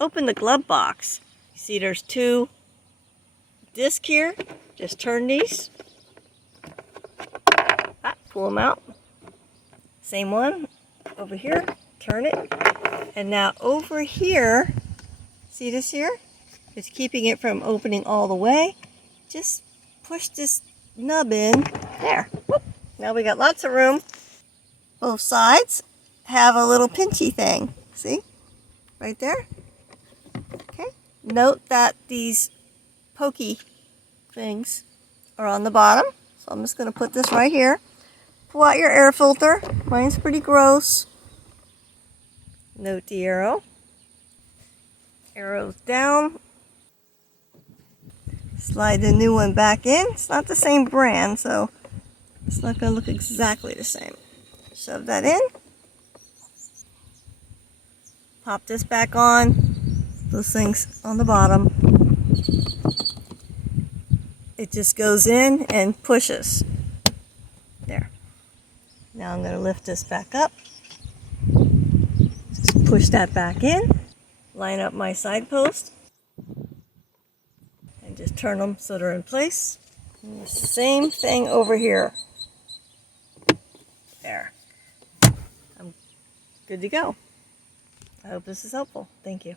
Open the glove box. You see there's two discs here. Just turn these. Pull them out. Same one over here. Turn it. And now over here, see this here? It's keeping it from opening all the way. Just push this nub in. There. Whoop. Now we got lots of room. Both sides have a little pinchy thing. See? Right there. Okay. Note that these pokey things are on the bottom. So I'm just going to put this right here. Pull out your air filter. Mine's pretty gross. Note the arrow. Arrows down. Slide the new one back in. It's not the same brand, so it's not going to look exactly the same. Shove that in. Pop this back on. Those things on the bottom. It just goes in and pushes. There. Now I'm going to lift this back up. Just push that back in. Line up my side post. And just turn them so they're in place. And the same thing over here. There. I'm good to go. I hope this is helpful. Thank you.